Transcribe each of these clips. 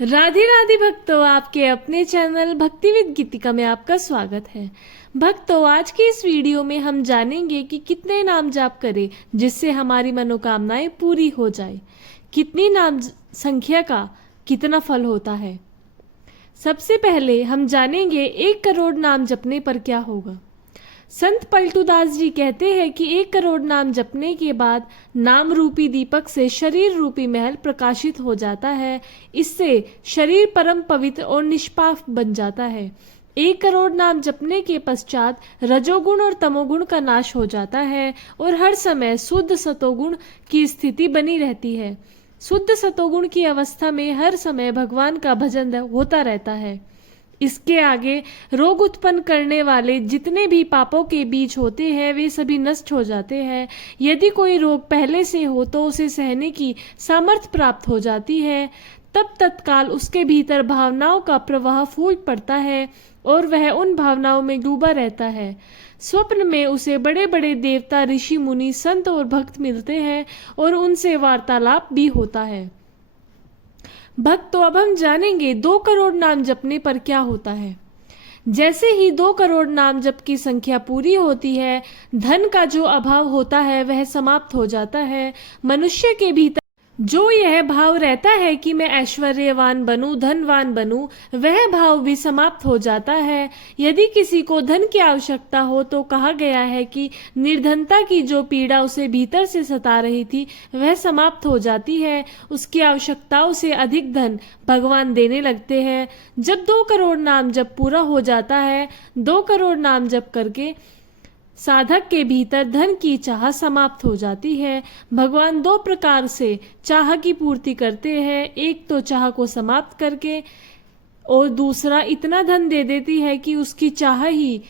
राधे राधे भक्तों, आपके अपने चैनल भक्ति विद गीतिका में आपका स्वागत है। भक्तों, आज की इस वीडियो में हम जानेंगे कि कितने नाम जाप करें जिससे हमारी मनोकामनाएं पूरी हो जाए। कितनी नाम संख्या का कितना फल होता है। सबसे पहले हम जानेंगे 1 करोड़ नाम जपने पर क्या होगा। संत पलटूदास जी कहते हैं कि 1 करोड़ नाम जपने के बाद नाम रूपी दीपक से शरीर रूपी महल प्रकाशित हो जाता है। इससे शरीर परम पवित्र और निष्पाप बन जाता है। 1 करोड़ नाम जपने के पश्चात रजोगुण और तमोगुण का नाश हो जाता है और हर समय शुद्ध सतोगुण की स्थिति बनी रहती है। शुद्ध सतोगुण की अवस्था में हर समय भगवान का भजन होता रहता है। इसके आगे रोग उत्पन्न करने वाले जितने भी पापों के बीज होते हैं वे सभी नष्ट हो जाते हैं। यदि कोई रोग पहले से हो तो उसे सहने की सामर्थ्य प्राप्त हो जाती है। तब तत्काल उसके भीतर भावनाओं का प्रवाह फूट पड़ता है और वह उन भावनाओं में डूबा रहता है। स्वप्न में उसे बड़े बड़े देवता, ऋषि, मुनि, संत और भक्त मिलते हैं और उनसे वार्तालाप भी होता है। भक्तों, अब हम जानेंगे 2 करोड़ नाम जपने पर क्या होता है। जैसे ही 2 करोड़ नाम जप की संख्या पूरी होती है, धन का जो अभाव होता है वह समाप्त हो जाता है। मनुष्य के भीतर जो यह भाव रहता है कि मैं ऐश्वर्यवान बनूं, धनवान बनूं, वह भाव भी समाप्त हो जाता है। यदि किसी को धन की आवश्यकता हो तो कहा गया है कि निर्धनता की जो पीड़ा उसे भीतर से सता रही थी वह समाप्त हो जाती है। उसकी आवश्यकताओं से अधिक धन भगवान देने लगते हैं। जब 2 करोड़ नाम जप पूरा हो जाता है, 2 करोड़ नाम जप करके साधक के भीतर धन की चाह समाप्त हो जाती है। भगवान 2 प्रकार से चाह की पूर्ति करते हैं। एक तो चाह को समाप्त करके और दूसरा इतना धन दे देती है कि उसकी चाह ही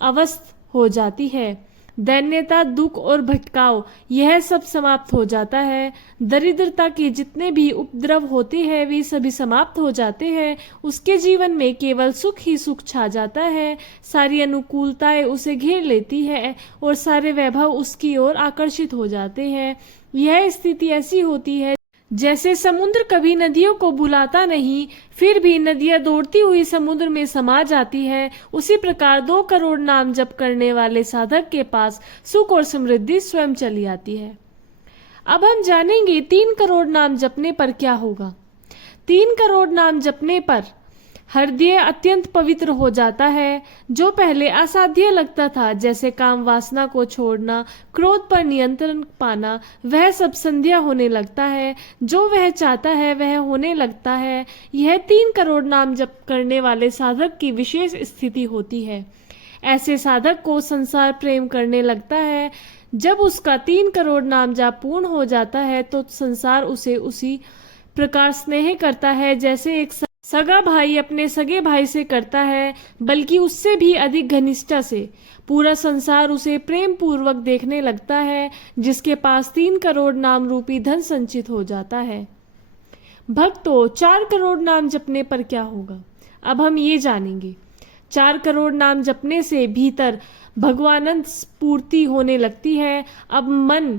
अवस्थ हो जाती है। दैन्यता, दुख और भटकाव यह सब समाप्त हो जाता है। दरिद्रता के जितने भी उपद्रव होते हैं वे सभी समाप्त हो जाते हैं। उसके जीवन में केवल सुख ही सुख छा जाता है। सारी अनुकूलताएं उसे घेर लेती है और सारे वैभव उसकी ओर आकर्षित हो जाते हैं। यह स्थिति ऐसी होती है जैसे समुद्र कभी नदियों को बुलाता नहीं, फिर भी नदियां दौड़ती हुई समुद्र में समा जाती है। उसी प्रकार 2 करोड़ नाम जप करने वाले साधक के पास सुख और समृद्धि स्वयं चली आती है। अब हम जानेंगे 3 करोड़ नाम जपने पर क्या होगा। 3 करोड़ नाम जपने पर हृदय अत्यंत पवित्र हो जाता है। जो पहले असाध्य लगता था, जैसे काम वासना को छोड़ना, क्रोध पर नियंत्रण पाना, वह सब संध्या होने लगता है। जो वह चाहता है वह होने लगता है। यह 3 करोड़ नाम जप करने वाले साधक की विशेष स्थिति होती है। ऐसे साधक को संसार प्रेम करने लगता है। जब उसका 3 करोड़ नाम जाप पूर्ण हो जाता है तो संसार उसे उसी प्रकार स्नेह करता है जैसे एक सगा भाई अपने सगे भाई से करता है, बल्कि उससे भी अधिक घनिष्ठता से। पूरा संसार उसे प्रेम पूर्वक देखने लगता है जिसके पास 3 करोड़ नाम रूपी धन संचित हो जाता है। भक्तों, 4 करोड़ नाम जपने पर क्या होगा, अब हम ये जानेंगे। 4 करोड़ नाम जपने से भीतर भगवानंद पूर्ति होने लगती है। अब मन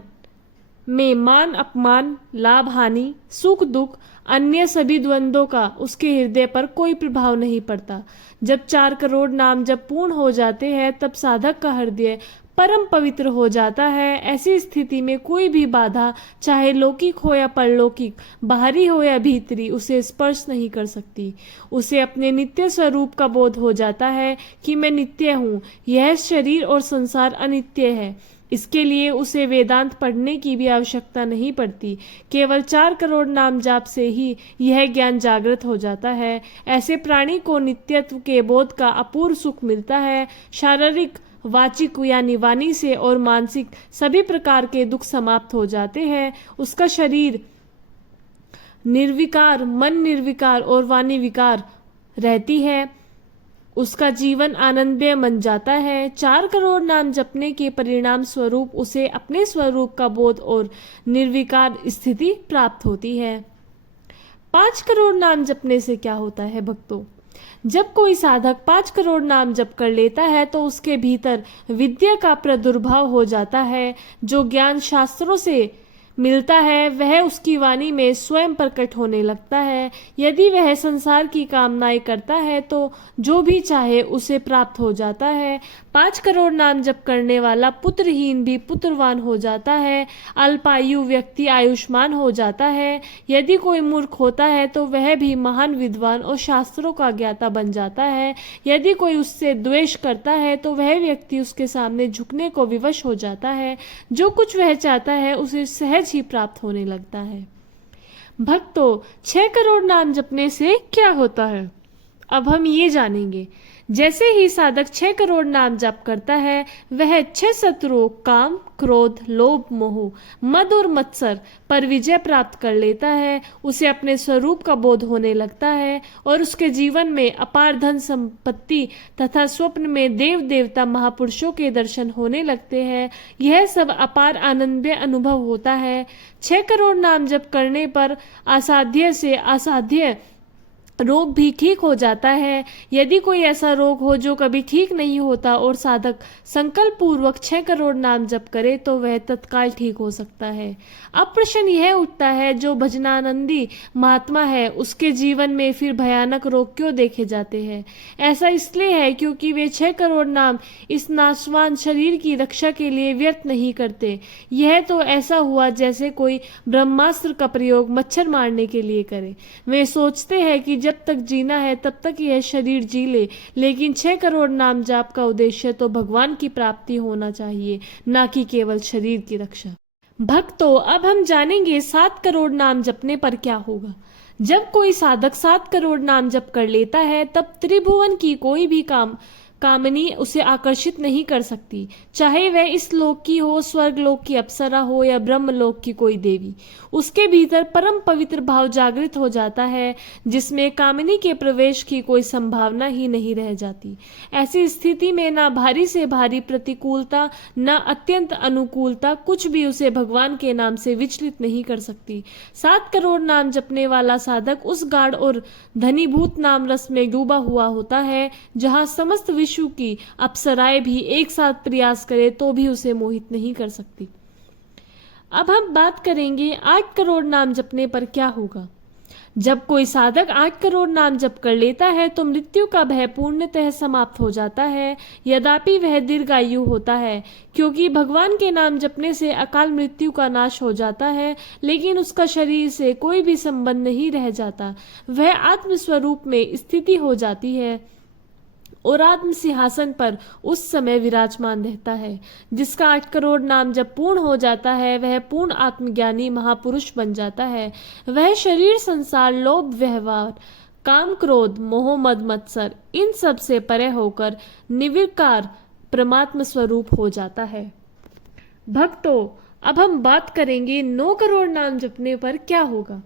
में मान अपमान, लाभ हानि, सुख दुख, अन्य सभी द्वंद्वों का उसके हृदय पर कोई प्रभाव नहीं पड़ता। जब 4 करोड़ नाम जब पूर्ण हो जाते हैं तब साधक का हृदय परम पवित्र हो जाता है। ऐसी स्थिति में कोई भी बाधा, चाहे लौकिक हो या परलौकिक, बाहरी हो या भीतरी, उसे स्पर्श नहीं कर सकती। उसे अपने नित्य स्वरूप का बोध हो जाता है कि मैं नित्य हूँ, यह शरीर और संसार अनित्य है। इसके लिए उसे वेदांत पढ़ने की भी आवश्यकता नहीं पड़ती। केवल 4 करोड़ नाम जाप से ही यह ज्ञान जागृत हो जाता है। ऐसे प्राणी को नित्यत्व के बोध का अपूर्व सुख मिलता है। शारीरिक, वाचिक यानी वाणी से और मानसिक सभी प्रकार के दुख समाप्त हो जाते हैं। उसका शरीर निर्विकार, मन निर्विकार और वाणी विकार रहती है। उसका जीवन आनंदमय बन जाता है। 4 करोड़ नाम जपने के परिणाम स्वरूप उसे अपने स्वरूप का बोध और निर्विकार स्थिति प्राप्त होती है। 5 करोड़ नाम जपने से क्या होता है भक्तों। जब कोई साधक 5 करोड़ नाम जप कर लेता है तो उसके भीतर विद्या का प्रादुर्भाव हो जाता है। जो ज्ञान शास्त्रों से मिलता है वह उसकी वाणी में स्वयं प्रकट होने लगता है। यदि वह संसार की कामनाएं करता है तो जो भी चाहे उसे प्राप्त हो जाता है। 5 करोड़ नाम जप करने वाला पुत्रहीन भी पुत्रवान हो जाता है। अल्पायु व्यक्ति आयुष्मान हो जाता है। यदि कोई मूर्ख होता है तो वह भी महान विद्वान और शास्त्रों का ज्ञाता बन जाता है। यदि कोई उससे द्वेष करता है तो वह व्यक्ति उसके सामने झुकने को विवश हो जाता है। जो कुछ वह चाहता है उसे सहज ही प्राप्त होने लगता है। भक्तों, 6 करोड़ नाम जपने से क्या होता है, अब हम ये जानेंगे। जैसे ही साधक 6 करोड़ नाम जप करता है वह 6 शत्रुओं काम, क्रोध, लोभ, मोह, मद और मत्सर पर विजय प्राप्त कर लेता है। उसे अपने स्वरूप का बोध होने लगता है और उसके जीवन में अपार धन संपत्ति तथा स्वप्न में देव देवता महापुरुषों के दर्शन होने लगते हैं। यह सब अपार आनंदमय अनुभव होता है। 6 करोड़ नाम जप करने पर असाध्य से असाध्य रोग भी ठीक हो जाता है। यदि कोई ऐसा रोग हो जो कभी ठीक नहीं होता और साधक संकल्प पूर्वक 6 करोड़ नाम जप करे तो वह तत्काल ठीक हो सकता है। अब प्रश्न यह उठता है, जो भजनानंदी महात्मा है उसके जीवन में फिर भयानक रोग क्यों देखे जाते हैं? ऐसा इसलिए है क्योंकि वे 6 करोड़ नाम इस नाशवान शरीर की रक्षा के लिए व्यर्थ नहीं करते। यह तो ऐसा हुआ जैसे कोई ब्रह्मास्त्र का प्रयोग मच्छर मारने के लिए करे। वे सोचते हैं कि जब तक जीना है तब तक यह शरीर जी ले, लेकिन 6 करोड़ नाम जाप का उद्देश्य तो भगवान की प्राप्ति होना चाहिए, ना कि केवल शरीर की रक्षा। भक्तों, अब हम जानेंगे 7 करोड़ नाम जपने पर क्या होगा। जब कोई साधक 7 करोड़ नाम जप कर लेता है तब त्रिभुवन की कोई भी कामनी उसे आकर्षित नहीं कर सकती, चाहे वह इस लोक की हो, स्वर्ग लोक की अप्सरा हो या ब्रह्म लोक की कोई देवी। उसके भीतर परम पवित्र भाव जागृत हो जाता है जिसमें कामनी के प्रवेश की कोई संभावना ही नहीं रह जाती। ऐसी स्थिति में ना भारी से भारी प्रतिकूलता न अत्यंत अनुकूलता कुछ भी उसे भगवान के नाम से विचलित नहीं कर सकती। 7 करोड़ नाम जपने वाला साधक उस गाढ़ और धनीभूत नाम रस में डूबा हुआ होता है जहाँ समस्त विश्व की अप्सराएं भी एक साथ प्रयास करे तो भी उसे मोहित नहीं कर सकती। अब हम बात करेंगे 8 करोड़ नाम जपने पर क्या होगा। जब कोई साधक 8 करोड़ नाम जप कर लेता है तो मृत्यु का भय पूर्णतः समाप्त हो जाता है। यद्यपि वह दीर्घायु होता है क्योंकि भगवान के नाम जपने से अकाल मृत्यु का नाश हो जाता है, लेकिन उसका शरीर से कोई भी संबंध नहीं रह जाता। वह आत्म स्वरूप में स्थिति हो जाती है और आत्म सिंहासन पर उस समय विराजमान रहता है। जिसका 8 करोड़ नाम जब पूर्ण हो जाता है वह पूर्ण आत्मज्ञानी महापुरुष बन जाता है। वह शरीर, संसार, लोभ, व्यवहार, काम, क्रोध, मोह, मद, मत्सर इन सब से परे होकर निर्विकार परमात्म स्वरूप हो जाता है। भक्तों, अब हम बात करेंगे 9 करोड़ नाम जपने पर क्या होगा।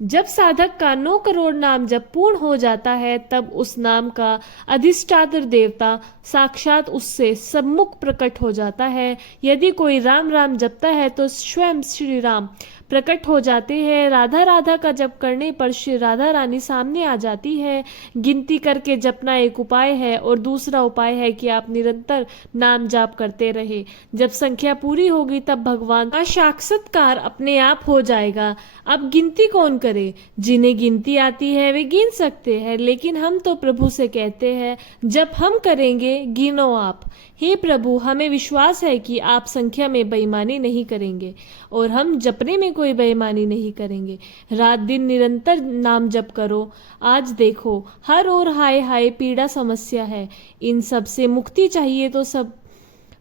जब साधक का 9 करोड़ नाम जब पूर्ण हो जाता है तब उस नाम का अधिष्ठात्र देवता साक्षात उससे सम्मुख प्रकट हो जाता है। यदि कोई राम राम जपता है तो स्वयं श्री राम प्रकट हो जाते हैं। राधा राधा का जप करने पर श्री राधा रानी सामने आ जाती है। गिनती करके जपना एक उपाय है और दूसरा उपाय है कि आप निरंतर नाम जाप करते रहे। जब संख्या पूरी होगी तब भगवान का साक्षात्कार अपने आप हो जाएगा। अब गिनती कौन करे? जिन्हें गिनती आती है वे गिन सकते हैं, लेकिन हम तो प्रभु से कहते हैं जब हम करेंगे गिनो आप। हे प्रभु, हमें विश्वास है कि आप संख्या में बेईमानी नहीं करेंगे और हम जपने में कोई बेईमानी नहीं करेंगे। रात दिन निरंतर नाम जप करो। आज देखो हर ओर हाय हाय पीड़ा समस्या है। इन सब से मुक्ति चाहिए तो सब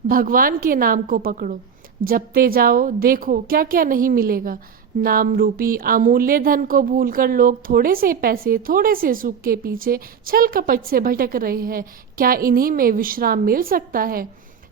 भगवान के नाम को पकड़ो, जपते जाओ। देखो क्या क्या नहीं मिलेगा। नाम रूपी अमूल्य धन को भूलकर लोग थोड़े से पैसे, थोड़े से सुख के पीछे छल कपट से भटक रहे हैं। क्या इन्हीं में विश्राम मिल सकता है?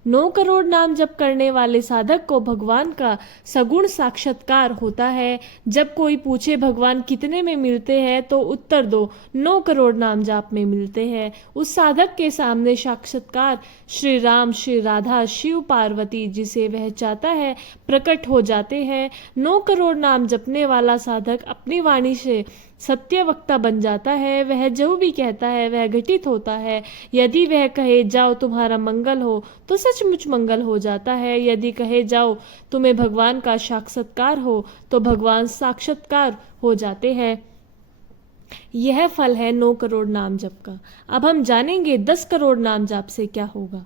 9 करोड़ नाम जप करने वाले साधक को भगवान का सगुण साक्षात्कार होता है। जब कोई पूछे भगवान कितने में मिलते हैं तो उत्तर दो 9 करोड़ नाम जाप में मिलते हैं। उस साधक के सामने साक्षात्कार श्री राम, श्री राधा, शिव, पार्वती जिसे वह चाहता है प्रकट हो जाते हैं। 9 करोड़ नाम जपने वाला साधक अपनी वाणी से सत्य वक्ता बन जाता है। वह जो भी कहता है वह घटित होता है। यदि वह कहे जाओ तुम्हारा मंगल हो तो सचमुच मंगल हो जाता है। यदि कहे जाओ तुम्हें भगवान का साक्षात्कार हो तो भगवान साक्षात्कार हो जाते हैं। यह फल है 9 करोड़ नाम जप का। अब हम जानेंगे 10 करोड़ नाम जप से क्या होगा।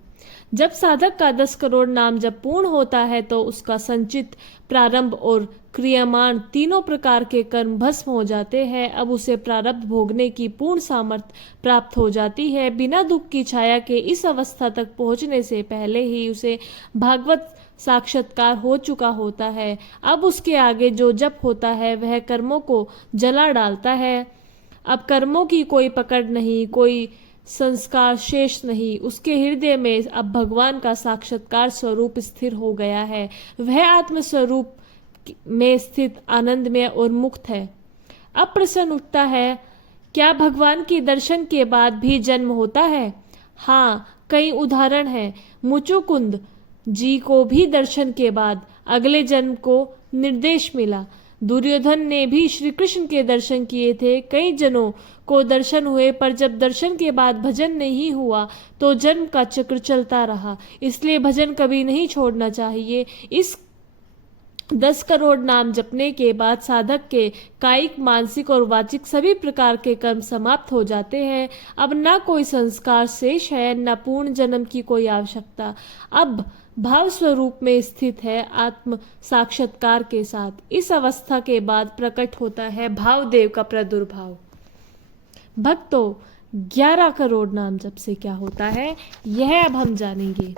जब साधक का 10 करोड़ नाम जप पूर्ण होता है तो उसका संचित, प्रारंभ और क्रियामान तीनों प्रकार के कर्म भस्म हो जाते हैं। अब उसे प्रारब्ध भोगने की पूर्ण सामर्थ्य प्राप्त हो जाती है। बिना दुख की छाया के इस अवस्था तक पहुंचने से पहले ही उसे भागवत साक्षात्कार हो चुका होता है। अब उसके आगे जो जप होता है वह कर्मों को जला डालता है। अब कर्मों की कोई पकड़ नहीं, कोई संस्कार शेष नहीं। उसके हृदय में अब भगवान का साक्षात्कार स्वरूप स्थिर हो गया है। वह आत्म स्वरूप में स्थित आनंदमय और मुक्त है। अब प्रश्न उठता है, क्या भगवान के दर्शन के बाद भी जन्म होता है? हाँ, कई उदाहरण हैं। मुचुकुंद जी को भी दर्शन के बाद अगले जन्म को निर्देश मिला। दुर्योधन ने भी श्री कृष्ण के दर्शन किए थे। कई जनों को दर्शन हुए, पर जब दर्शन के बाद भजन नहीं हुआ तो जन्म का चक्र चलता रहा। इसलिए भजन कभी नहीं छोड़ना चाहिए। इस 10 करोड़ नाम जपने के बाद साधक के कायिक, मानसिक और वाचिक सभी प्रकार के कर्म समाप्त हो जाते हैं। अब न कोई संस्कार शेष है, न पूर्ण जन्म की कोई आवश्यकता। अब भाव स्वरूप में स्थित है आत्म साक्षात्कार के साथ। इस अवस्था के बाद प्रकट होता है भावदेव का प्रादुर्भाव। भक्तों, 11 करोड़ नाम जप से क्या होता है यह अब हम जानेंगे।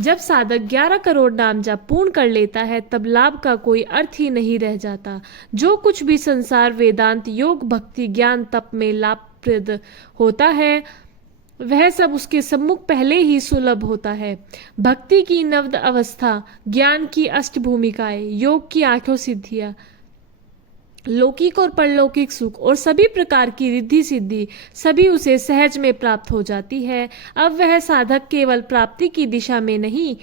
जब साधक 11 करोड़ नाम जप पूर्ण कर लेता है तब लाभ का कोई अर्थ ही नहीं रह जाता। जो कुछ भी संसार, वेदांत, योग, भक्ति, ज्ञान, तप में लाभप्रद होता है वह सब उसके सम्मुख पहले ही सुलभ होता है। भक्ति की नवद अवस्था, ज्ञान की अष्टभूमिकाएं, योग की 8 सिद्धियां, लौकिक और परलौकिक सुख और सभी प्रकार की रिद्धि सिद्धि सभी उसे सहज में प्राप्त हो जाती है। अब वह साधक केवल प्राप्ति की दिशा में नहीं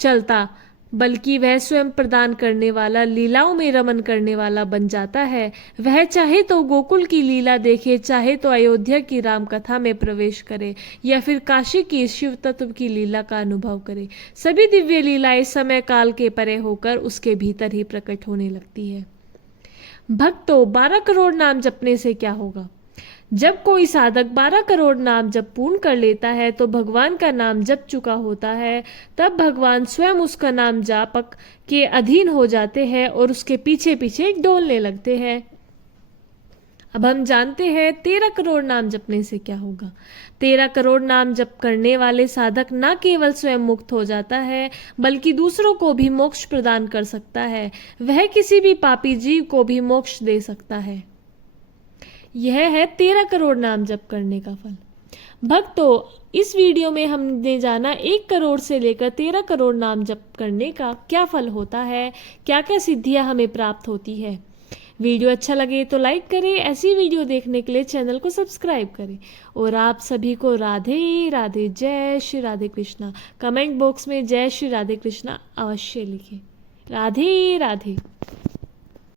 चलता बल्कि वह स्वयं प्रदान करने वाला, लीलाओं में रमन करने वाला बन जाता है। वह चाहे तो गोकुल की लीला देखे, चाहे तो अयोध्या की राम कथा में प्रवेश करे या फिर काशी की शिव तत्व की लीला का अनुभव करे। सभी दिव्य लीलाएं समय काल के परे होकर उसके भीतर ही प्रकट होने लगती है। भक्तों, 12 करोड़ नाम जपने से क्या होगा? जब कोई साधक 12 करोड़ नाम जप पूर्ण कर लेता है तो भगवान का नाम जप चुका होता है। तब भगवान स्वयं उसका नाम जापक के अधीन हो जाते हैं और उसके पीछे पीछे डोलने लगते हैं। अब हम जानते हैं 13 करोड़ नाम जपने से क्या होगा। 13 करोड़ नाम जप करने वाले साधक न केवल स्वयं मुक्त हो जाता है बल्कि दूसरों को भी मोक्ष प्रदान कर सकता है। वह किसी भी पापी जीव को भी मोक्ष दे सकता है। यह है 13 करोड़ नाम जप करने का फल। भक्तों, इस वीडियो में हमने जाना 1 करोड़ से लेकर 13 करोड़ नाम जप करने का क्या फल होता है, क्या क्या सिद्धियां हमें प्राप्त होती है। वीडियो अच्छा लगे तो लाइक करें। ऐसी वीडियो देखने के लिए चैनल को सब्सक्राइब करें। और आप सभी को राधे राधे, जय श्री राधे कृष्णा। कमेंट बॉक्स में जय श्री राधे कृष्णा अवश्य लिखें। राधे राधे।